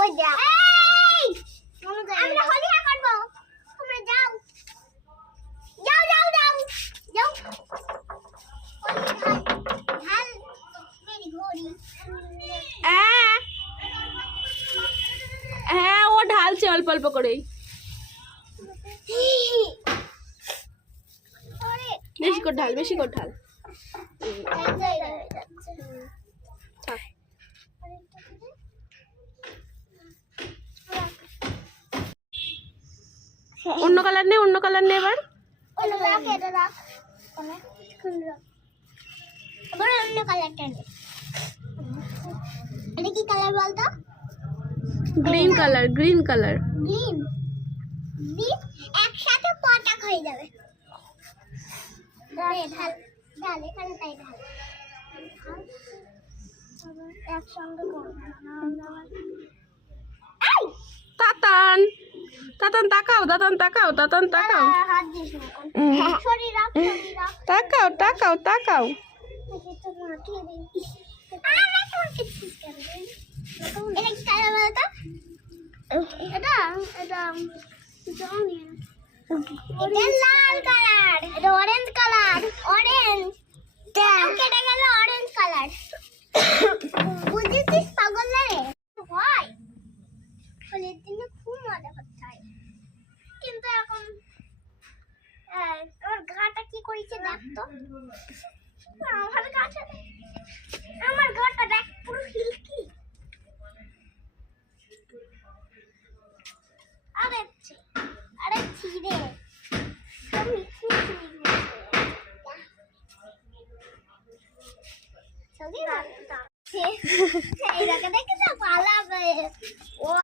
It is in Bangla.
ওই যা আমরা হোলি কাটবো, তোমরা যাও যাও যাও যাও যাও। ঢাল মেরি ঘড়ি। হ্যাঁ ও ঢালছে অল্প অল্প করেই, বেশি করে ঢাল, বেশি করে ঢাল। থাক। অন্য কালার নে, অন্য কালার নে এবার। আবার অন্য কালারটা নে। এটা কি কালার বলতো? Green colour, green colour. Green green একসাথে পটাক হয়ে যাবে। ঢাল ঢাল এখানটাই ঢাল একসঙ্গে করো। তাতান, তাতান তাকাও, তাতান তাকাও, তাতান তাকাও, হাত দিস না, শরীর রাখ, শরীর রাখ। তাকাও তাকাও তাকাও। এটা কি কালার বলতো? এটা এটা লাল কালার, এটা অরেঞ্জ কালার, অরেঞ্জ কেটে গেল অরেঞ্জ কালার। বুঝেছিস পাগল রে? হয় হোলির দিনে খুব মজা করতে হয়, কিন্তু এখন আমার গাটা কি করেছে দেখ তো। আমার গাটা দেখ পুরো হিলকি। আরে আরে ছিড়ে আমি ছবি এই জায়গা দেখে তো পালাবে ও।